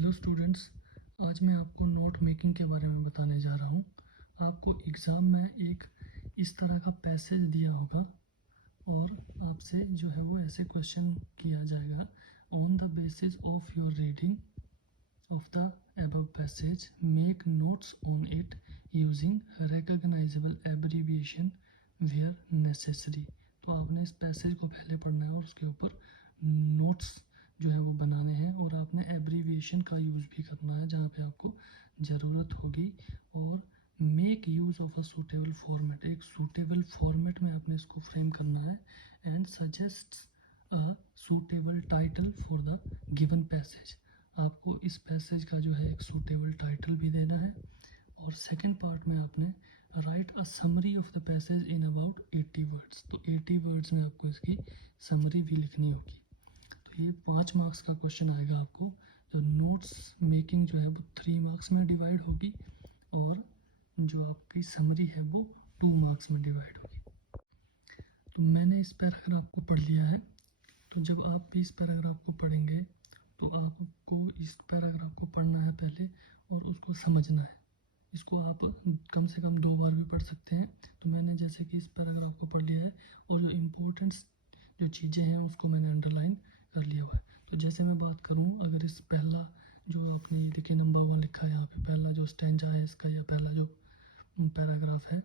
Hello students, आज मैं आपको नोट मेकिंग के बारे में बताने जा रहा हूँ। आपको एग्ज़ाम में एक इस तरह का पैसेज दिया होगा और आपसे जो है वो ऐसे क्वेश्चन किया जाएगा। On the basis of your reading of the above passage, make notes on it using recognizable abbreviation where necessary। तो आपने इस पैसेज को पहले पढ़ना है और उसके ऊपर नोट्स जो है वो बनाने हैं और आपने एब्रीविएशन का यूज़ भी करना है जहाँ पे आपको ज़रूरत होगी। और make use of a suitable format, एक सूटेबल फॉर्मेट में आपने इसको फ्रेम करना है। And suggest a suitable title for the given passage, आपको इस पैसेज का जो है एक सूटेबल टाइटल भी देना है। और सेकंड पार्ट में आपने right a summary of the passage in about 80 words, तो 80 वर्ड्स में आपको इसकी समरी भी लिखनी होगी। तो ये 5 मार्क्स का क्वेश्चन आएगा आपको। जो नोट्स मेकिंग जो है वो 3 मार्क्स में डिवाइड होगी और जो आपकी समरी है वो 2 मार्क्स में डिवाइड होगी। तो मैंने इस पैराग्राफ को पढ़ लिया है। तो जब आप भी इस पैराग्राफ को पढ़ेंगे तो आपको इस पैराग्राफ को पढ़ना है पहले और उसको समझना है। इसको आप कम से कम 2 बार भी पढ़ सकते हैं। तो मैंने जैसे कि इस पैराग्राफ को पढ़ लिया है और जो इम्पोर्टेंट्स जो चीज़ें हैं उसको मैंने अंडरलाइन कर लिया हुआ है। तो जैसे मैं बात करूं, अगर इस पहला जो आपने ये देखिए नंबर 1 लिखा है यहाँ पे, पहला जो स्टैंजा है इसका या पहला जो पैराग्राफ है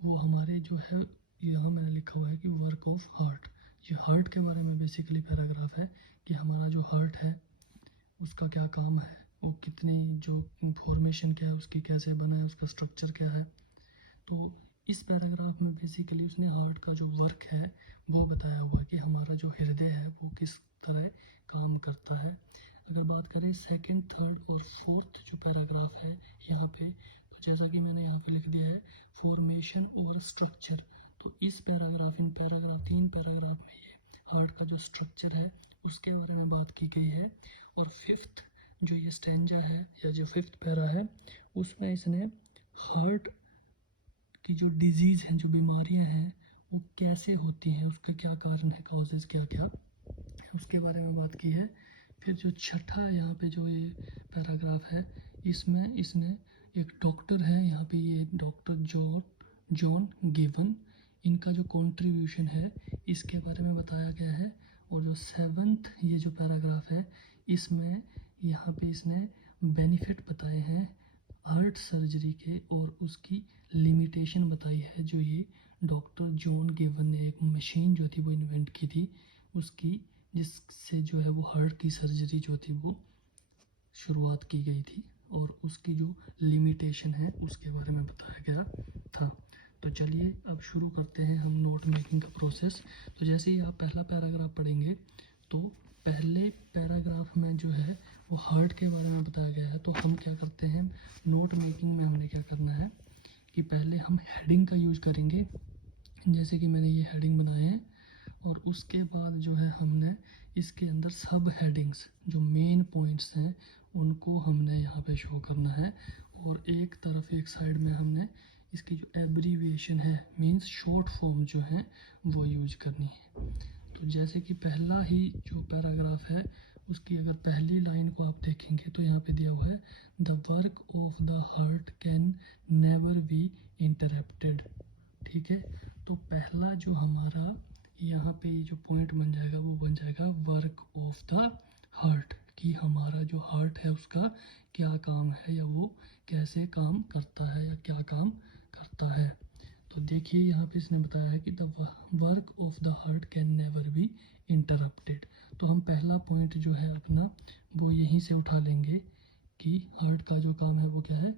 वो हमारे जो है यहाँ मैंने लिखा हुआ है कि वर्क ऑफ हार्ट। ये हार्ट के बारे में बेसिकली पैराग्राफ है कि हमारा जो हार्ट है उसका क्या काम है, वो कितनी जो फॉर्मेशन क्या है उसकी, कैसे बना है, उसका स्ट्रक्चर क्या है। तो इस पैराग्राफ में बेसिकली उसने हार्ट का जो वर्क है वो बताया हुआ है कि हमारा जो हृदय है वो किस तरह काम करता है। अगर बात करें सेकंड, थर्ड और फोर्थ जो पैराग्राफ है यहाँ पे, तो जैसा कि मैंने यहाँ पे लिख दिया है फॉर्मेशन और स्ट्रक्चर। तो इस पैराग्राफ, इन पैराग्राफ 3 पैराग्राफ में ये हार्ट का जो स्ट्रक्चर है उसके बारे में बात की गई है। और फिफ्थ जो ये स्टैंजा है या जो फिफ्थ पैरा है उसमें इसने हार्ट की जो डिजीज़ हैं, जो बीमारियां हैं वो कैसे होती हैं, उसके क्या कारण है, कॉजेज़ क्या क्या, उसके बारे में बात की है। फिर जो छठा यहाँ पे जो ये पैराग्राफ है इसमें इसने एक डॉक्टर है यहाँ पे, ये डॉक्टर जॉन गिवन, इनका जो कंट्रीब्यूशन है इसके बारे में बताया गया है। और जो 7th ये जो पैराग्राफ है इसमें यहाँ पे इसने बेनिफिट बताए हैं हार्ट सर्जरी के और उसकी लिमिटेशन बताई है। जो ये डॉक्टर जॉन गिवन ने एक मशीन जो थी वो इन्वेंट की थी उसकी, जिससे जो है वो हार्ट की सर्जरी जो थी वो शुरुआत की गई थी और उसकी जो लिमिटेशन है उसके बारे में बताया गया था। तो चलिए अब शुरू करते हैं हम नोट मेकिंग का प्रोसेस। तो जैसे ही आप पहला पैराग्राफ पढ़ेंगे तो पहले पैराग्राफ में जो है वो हार्ट के बारे में बताया गया है। तो हम क्या करते हैं नोट मेकिंग में, हमने क्या करना है कि पहले हम हेडिंग का यूज़ करेंगे, जैसे कि मैंने ये हेडिंग बनाए हैं। और उसके बाद जो है हमने इसके अंदर सब हेडिंग्स जो मेन पॉइंट्स हैं उनको हमने यहाँ पे शो करना है। और एक तरफ एक साइड में हमने इसकी जो एब्रीविएशन है मींस शॉर्ट फॉर्म जो है वो यूज करनी है। तो जैसे कि पहला ही जो पैराग्राफ है उसकी अगर पहली लाइन को आप देखेंगे तो यहाँ पे दिया हुआ है the work of the heart can never be interrupted. ठीक है, तो पहला जो हमारा यहाँ पे जो पॉइंट बन जाएगा वो बन जाएगा वर्क ऑफ द हार्ट, कि हमारा जो हार्ट है उसका क्या काम है या वो कैसे काम करता है या क्या काम करता है। तो देखिए यहाँ पे इसने बताया है कि the work of the heart can never be interrupted. तो हम पहला पॉइंट जो है अपना वो यहीं से उठा लेंगे कि हार्ट का जो काम है वो क्या है,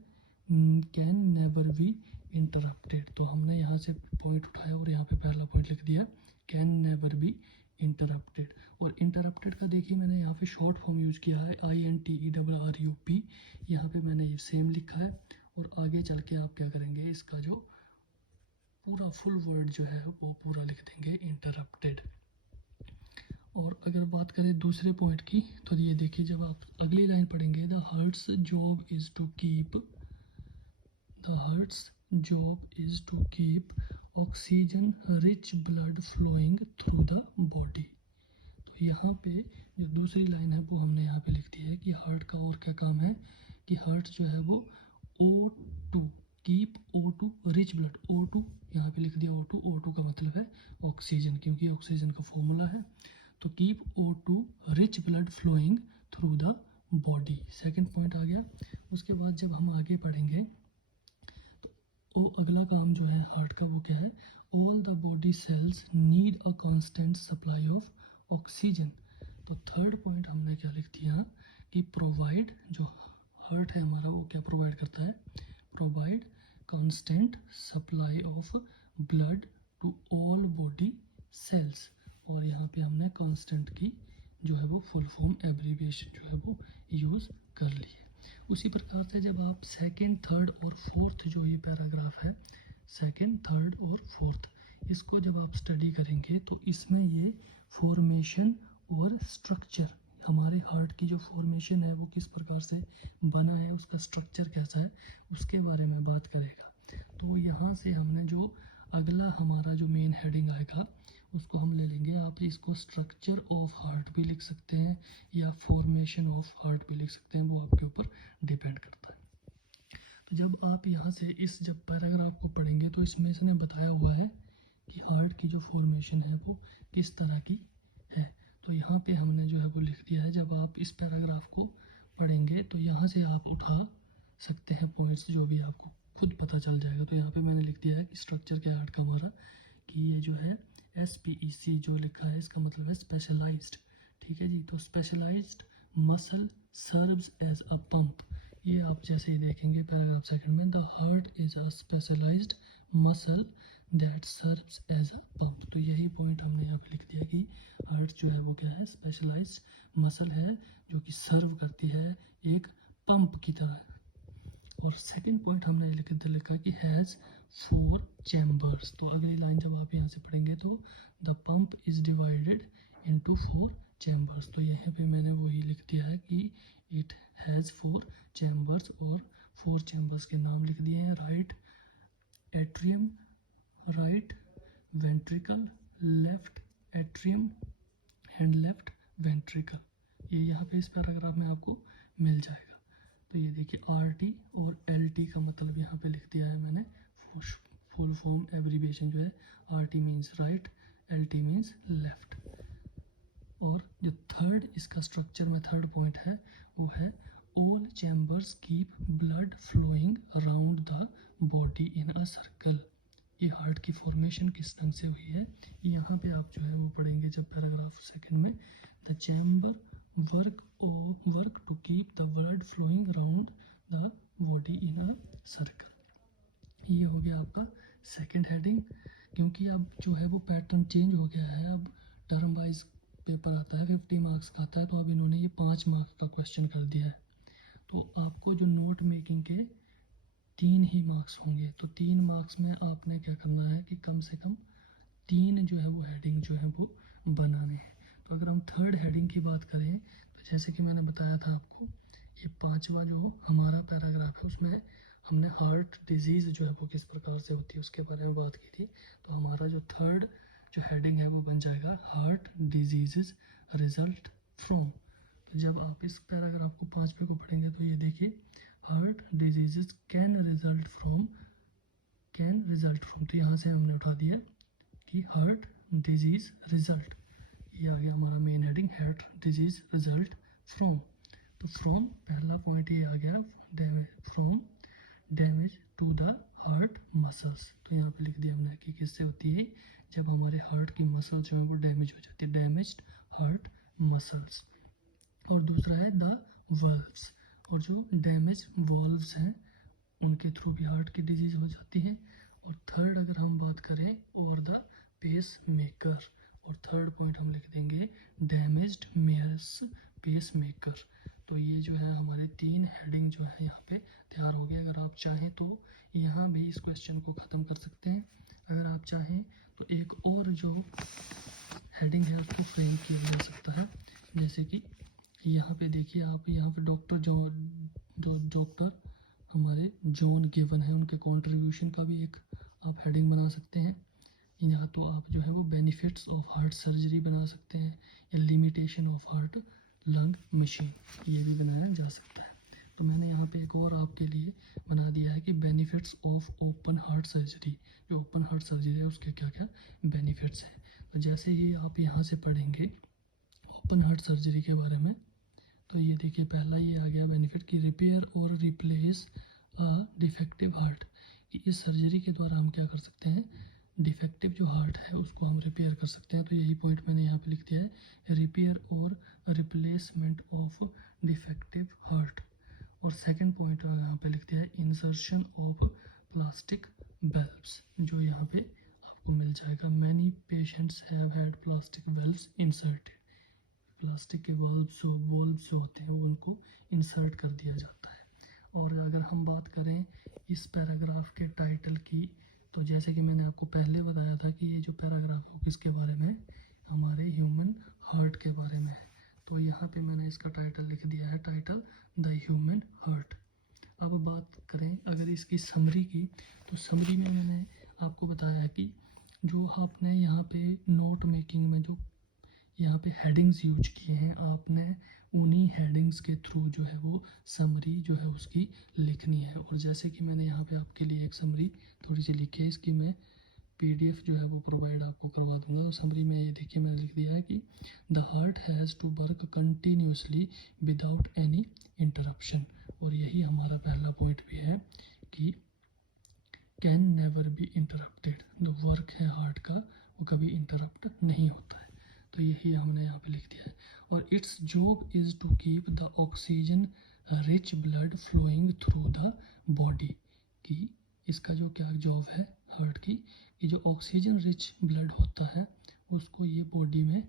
कैन नेवर बी इंटरप्टेड। तो हमने यहाँ से पॉइंट उठाया और यहाँ पे पहला पॉइंट लिख दिया कैन नेवर बी इंटरप्टेड। और इंटरप्टेड का देखिए मैंने यहाँ पे शॉर्ट फॉर्म यूज़ किया है INTERRUP, यहाँ पे मैंने ये सेम लिखा है। और आगे चल के आप क्या करेंगे इसका जो पूरा फुल वर्ड जो है वो पूरा लिख देंगे इंटरप्टेड। और अगर बात करें दूसरे पॉइंट की तो ये देखिए जब आप अगली लाइन पढ़ेंगे the heart's job is to keep, the heart's job is to keep oxygen rich blood flowing through the body. तो यहाँ पे जो दूसरी लाइन है वो हमने यहाँ पे लिख दी है कि हार्ट हार्ट का और क्या काम है कि हार्ट जो है वो O2 keep O2 rich blood, O2 यहाँ पे लिख दिया, O2 का मतलब है ऑक्सीजन, क्योंकि ऑक्सीजन का फॉर्मूला है। तो keep O2 rich blood flowing through the body, second point आ गया। उसके बाद जब हम आगे पढ़ेंगे तो अगला काम जो है हार्ट का वो क्या है, all the body cells need a constant supply of oxygen. तो थर्ड पॉइंट हमने क्या लिख दिया कि प्रोवाइड, जो हार्ट है हमारा वो क्या प्रोवाइड करता है, provide constant supply of blood to all body cells. और यहाँ पे हमने कांस्टेंट की जो है वो फुल फॉर्म एब्रीविएशन जो है वो यूज़ कर ली है। उसी प्रकार से जब आप सेकंड, थर्ड और फोर्थ जो ये पैराग्राफ है, सेकंड, थर्ड और फोर्थ, इसको जब आप स्टडी करेंगे तो इसमें ये फॉर्मेशन और स्ट्रक्चर, हमारे हार्ट की जो फॉर्मेशन है वो किस प्रकार से बना है, उसका स्ट्रक्चर कैसा है, उसके बारे में बात करेगा। तो यहाँ से हमने जो अगला हमारा जो मेन हेडिंग आएगा उसको हम ले लेंगे, आप इसको स्ट्रक्चर ऑफ हार्ट भी लिख सकते हैं या फॉर्मेशन ऑफ हार्ट भी लिख सकते हैं, वो आपके ऊपर डिपेंड करता है। तो जब आप यहाँ से इस जब पैराग्राफ को पढ़ेंगे तो इसमें इसने बताया हुआ है कि हार्ट की जो फॉर्मेशन है वो किस तरह की है। तो यहाँ पे हमने जो है वो लिख दिया है, जब आप इस पैराग्राफ को पढ़ेंगे तो यहाँ से आप उठा सकते हैं पॉइंट्स, जो भी आपको खुद पता चल जाएगा। तो यहाँ पे मैंने लिख दिया है कि स्ट्रक्चर क्या हार्ट का हमारा, कि ये जो है SPEC जो लिखा है इसका मतलब है स्पेशलाइज्ड, ठीक है जी। तो specialized muscle serves as a pump, ये आप जैसे ही देखेंगे पैराग्राफ सेकंड में, the heart is a specialized muscle that serves as a pump. तो यही पॉइंट हमने यहाँ पे लिख दिया कि हार्ट जो है वो क्या है, स्पेशलाइज्ड मसल है जो कि सर्व करती है एक पंप की तरह। और सेकंड पॉइंट हमने लिखा कि हैज़ 4 चैम्बर्स। तो अगली लाइन जब आप यहाँ से पढ़ेंगे तो the pump is divided into 4 chambers. तो यहाँ पे मैंने वही लिख दिया है कि इट हैज़ 4 चैम्बर्स, और 4 चैम्बर्स के नाम लिख दिए हैं, right atrium, right ventricle, left atrium and left ventricle. ये यहाँ पे इस पैराग्राफ में आपको मिल जाएगा। तो ये देखिए RT और LT का मतलब यहाँ पे लिख दिया है मैंने, फुल फॉर्म एब्रीविएशन जो है, RT means right, LT means left. और जो थर्ड इसका स्ट्रक्चर में थर्ड पॉइंट है वो है all chambers keep blood flowing around the body in a circle. ये हार्ट की फॉर्मेशन किस ढंग से हुई है, यहाँ पे आप जो है वो पढ़ेंगे जब पैराग्राफ सेकंड में, the chamber work to keep the blood flowing around the body in a circle. ये हो गया आपका सेकंड हेडिंग। क्योंकि अब जो है वो पैटर्न चेंज हो गया है, अब टर्म वाइज पेपर आता है 50 मार्क्स का आता है, तो अब इन्होंने ये 5 मार्क्स का क्वेश्चन कर दिया है। तो आपको जो नोट मेकिंग के 3 ही मार्क्स होंगे, तो 3 मार्क्स में आपने क्या करना है कि कम से कम 3 जो है वो हेडिंग जो है वो बनाने हैं। तो अगर हम थर्ड हेडिंग की बात करें तो जैसे कि मैंने बताया था आपको, ये 5वां जो हमारा पैराग्राफ है उसमें हमने हार्ट डिजीज़ जो है वो किस प्रकार से होती है उसके बारे में बात की थी। तो हमारा जो थर्ड जो हेडिंग है वो बन जाएगा हार्ट डिजीज़ रिजल्ट फ्रॉम। तो जब आप इस पैराग्राफ को 5वें को पढ़ेंगे तो ये देखिए, heart disease can result from, तो यहाँ से हमने उठा दिया कि हार्ट डिजीज़ रिजल्ट, ये आ गया हमारा main heading, heart disease result from. तो फ्रॉम पहला पॉइंट ये आ गया, from damage to the heart muscles. तो यहाँ पे लिख दिया हमने कि किससे होती है, जब हमारे हार्ट की मसल जो है वो डैमेज हो जाती है, डैमेज्ड हार्ट मसल्स। और दूसरा है द वॉल्व्स, और जो डैमेज वॉल्व्स हैं उनके थ्रू भी हार्ट की डिजीज़ हो जाती है। और थर्ड अगर हम बात करें और द पेस मेकर, और थर्ड पॉइंट हम लिख देंगे डैमेज्ड मेयर्स पेस मेकर। तो ये जो है हमारे 3 हेडिंग जो है यहाँ पे तैयार हो गए। अगर आप चाहें तो यहाँ भी इस क्वेश्चन को ख़त्म कर सकते हैं, अगर आप चाहें तो एक और जो हेडिंग है आपको फ्रेम किया जा सकता है। जैसे कि यहाँ पे देखिए, आप यहाँ पे डॉक्टर हमारे जॉन गिवन है, उनके कंट्रीब्यूशन का भी एक आप हेडिंग बना सकते हैं। या तो आप जो है वो बेनिफिट्स ऑफ हार्ट सर्जरी बना सकते हैं, या limitation of heart lung machine, ये भी बनाया जा सकता है। तो मैंने यहाँ पे एक और आपके लिए बना दिया है कि benefits of open heart surgery. जो ओपन हार्ट सर्जरी है उसके क्या क्या बेनिफिट्स हैं। तो जैसे ही आप यहाँ से पढ़ेंगे ओपन हार्ट सर्जरी के बारे में, तो ये देखिए पहला ये आ गया बेनिफिट कि रिपेयर और रिप्लेस अ डिफेक्टिव हार्ट, कि इस सर्जरी के द्वारा हम क्या कर सकते हैं, डिफेक्टिव जो हार्ट है उसको हम रिपेयर कर सकते हैं। तो यही पॉइंट मैंने यहाँ पे लिख दिया है, रिपेयर और रिप्लेसमेंट ऑफ डिफेक्टिव हार्ट। और सेकंड पॉइंट यहाँ पे लिख दिया है, इंसर्शन ऑफ प्लास्टिक वेल्व्स, जो यहाँ पे आपको मिल जाएगा। Many patients have had plastic valves inserted, plastic के वॉल्व्स जो होते हैं वो उनको इंसर्ट कर दिया जाता है। और अगर हम बात करें इस पैराग्राफ के टाइटल की, तो जैसे कि मैंने आपको पहले बताया था कि ये जो पैराग्राफ है वो किसके बारे में, हमारे ह्यूमन हार्ट के बारे में है। तो यहाँ पे मैंने इसका टाइटल लिख दिया है, टाइटल द ह्यूमन हार्ट। अब बात करें अगर इसकी समरी की, तो समरी में मैंने आपको बताया कि जो आपने यहाँ पे नोट मेकिंग में जो यहाँ पे हेडिंग्स यूज किए हैं, आपने उन्हीं हेडिंग्स के थ्रू जो है वो समरी जो है उसकी लिखनी है। और जैसे कि मैंने यहाँ पे आपके लिए एक समरी थोड़ी सी लिखी है, इसकी मैं पीडीएफ जो है वो प्रोवाइड आपको करवा दूंगा। तो समरी में ये देखिए मैंने लिख दिया है कि the heart has to work continuously without any interruption. और यही हमारा पहला पॉइंट भी है कि कैन नेवर बी इंटरप्टेड, जो वर्क है हार्ट का वो कभी इंटरप्ट नहीं होता है। तो यही हमने यहाँ पे लिख दिया है। और its job is to keep the oxygen rich blood flowing through the body, कि इसका जो क्या जॉब है हार्ट की, कि जो ऑक्सीजन रिच ब्लड होता है उसको ये बॉडी में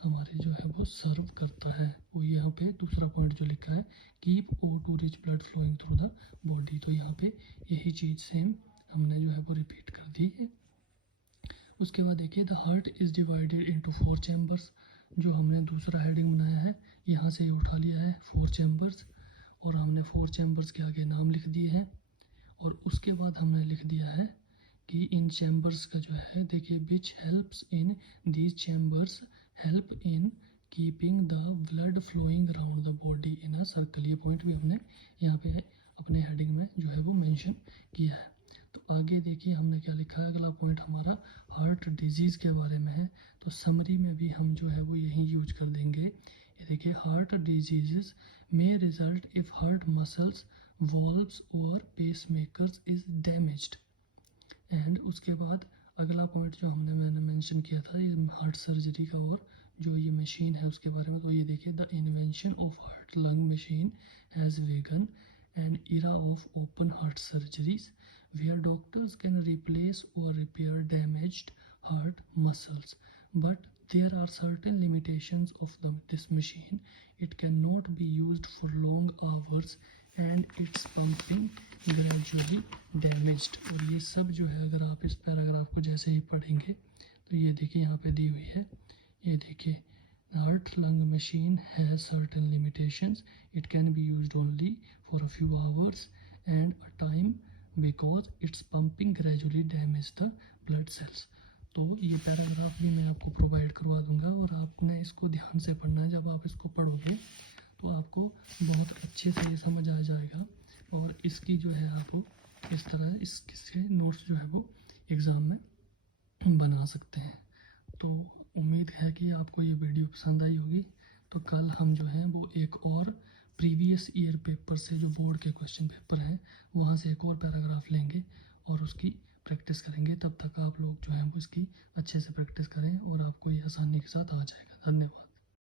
हमारे जो है वो सर्व करता है। वो यहाँ पे दूसरा पॉइंट जो लिखा है, keep O2 rich blood flowing through the body, तो यहाँ पे यही चीज़ सेम हमने जो है वो रिपीट कर दी है। उसके बाद देखिए the heart is divided into 4 chambers, जो हमने दूसरा हेडिंग बनाया है यहाँ से उठा लिया है 4 चैम्बर्स, और हमने 4 चैम्बर्स के आगे नाम लिख दिए हैं। और उसके बाद हमने लिख दिया है कि इन चैम्बर्स का जो है देखिए, which helps in these chambers help in keeping the blood flowing around the body in a circle. ये पॉइंट भी हमने यहाँ पे अपने हेडिंग में जो है वो मेंशन किया है। तो आगे देखिए हमने क्या लिखा है, अगला पॉइंट हमारा हार्ट डिजीज़ के बारे में है। तो समरी में भी हम जो है वो यही यूज कर देंगे। ये देखिए, हार्ट डिजीज़ में result if heart muscles valves और पेसमेकर्स इज़ डैमेज्ड। एंड उसके बाद अगला पॉइंट जो मैंने मेंशन किया था ये हार्ट सर्जरी का और जो ये मशीन है उसके बारे में। तो ये देखिए, the invention of heart lung machine has begun an era of open heart surgeries where doctors can replace or repair damaged heart muscles. But there are certain limitations of this machine. It cannot be used for long hours and its pumping gradually damaged। और ये सब जो है अगर आप इस paragraph को जैसे ही पढ़ेंगे तो ये देखिए यहाँ पे दी हुई है, ये देखिए, heart lung machine has certain limitations. It can be used only for a few hours and a time because its pumping gradually damages the blood cells। तो ये पैराग्राफ भी मैं आपको प्रोवाइड करवा दूंगा और आपने इसको ध्यान से पढ़ना है। जब आप इसको पढ़ोगे तो आपको बहुत अच्छे से ये समझ आ जाएगा और इसकी जो है आप इस तरह इसके नोट्स जो है वो एग्ज़ाम में बना सकते हैं। तो उम्मीद है कि आपको ये वीडियो पसंद आई होगी। तो कल हम जो हैं वो एक और प्रीवियस ईयर पेपर से जो बोर्ड के क्वेश्चन पेपर हैं वहाँ से एक और पैराग्राफ लेंगे और उसकी प्रैक्टिस करेंगे। तब तक आप लोग जो हैं वो इसकी अच्छे से प्रैक्टिस करें और आपको ये आसानी के साथ आ जाएगा। धन्यवाद।